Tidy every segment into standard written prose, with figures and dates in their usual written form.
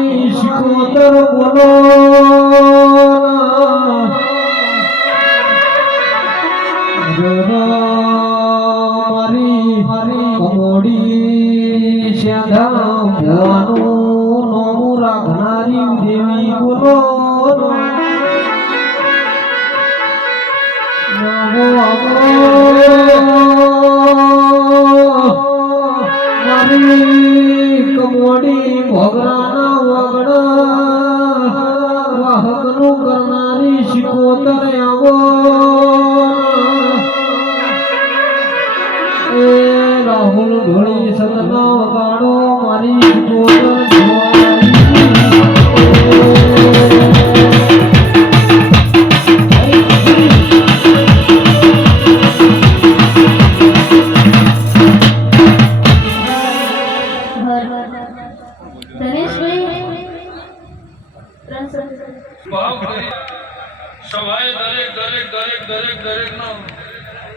ભગવાનની શિકોતર બોલો મારી કમોડી શ્યાધા ભવાનું નોમું રાખનારી દેવી બોલો મારી કમોડી ભોગરાના વગડા વાહકનું કરનારી શિકોતર આવો એ રાહુલ ઢોળી સતનો વગાડો મારી શિકોતર સવાય દરેક નો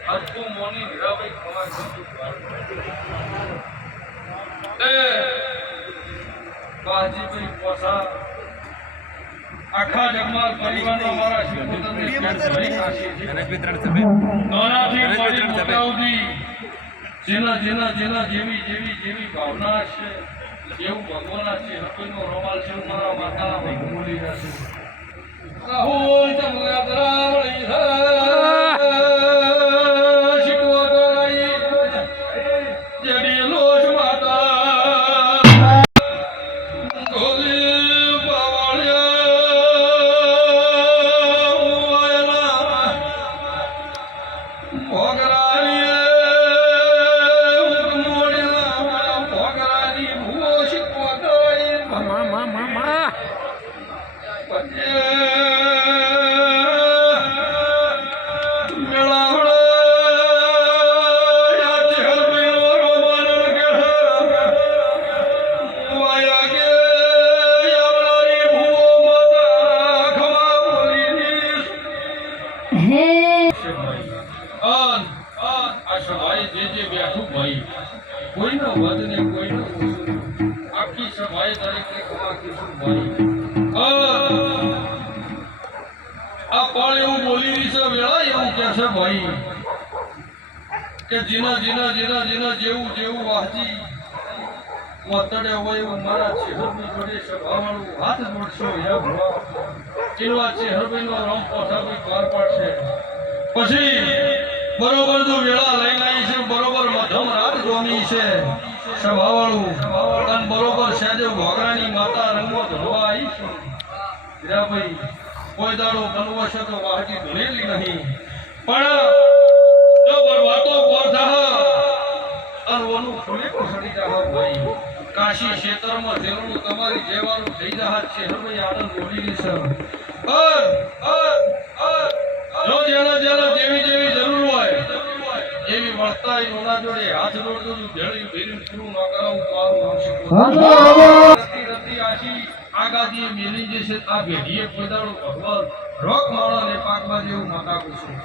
અદભુત મોની હીરાભાઈ ખવા એ બાજીભાઈ પોસા આખા જગમાં પરિવારના મારા શિવપુત્રને ભાઈ કાશી છે નોનાથી મારી મોટાઉદી જેના જેવી ભાવના છે એવું ભગવાના છે હકીનો રોમાલ છે મારા માતાના ભાઈ બોલી રહ્યા છે રાહુલ ચમલા દરાવળી છે કોઈનો વધ ને કોઈનો આખી સભાએ દરેકને ખમા કીધું ભાઈ આ પણ એવું બોલી રહી છે વેળા એવું કે છે ભાઈ કે જીના જેવું વાહજી વતડે હોય એવું મારા ચેહરની જોડે સભાવાળું હાથ જોડશો હે ભવા કેવા ચેહરભાઈનો રમ પોઠાભાઈ પાર પાડશે પછી બરોબર જો વેળા લઈને આવી છે બરોબર મધમ રાત જોમી છે સભાવાળું અને બરોબર સહેજે ભોગરાની માતા રંગો ધોવા આવી છે હીરાભાઈ કોઈ દાડો બનવો છે તો વાહજી ધોળેલી નહીં પણ જો બરવાતો પર થા અને ઓનું ખોલે સડી જા ભાઈ કાશી ક્ષેત્રમાં જેનું તમારી જેવાનું થઈ જહાજ છે હવે આનંદ બોલી છે જો જેના જેવી જરૂર હોય એવી વર્તાઈ નોના જોડે હાથ જોડજો ભેળી ભેરી પૂરું ન કરાવું તો આવું રતી આશી આગાજી મેલી જે છે આ ભેડીએ પોદાડો ભગવાન રોક માણો ને પાકમાં જેવું માતા કુશું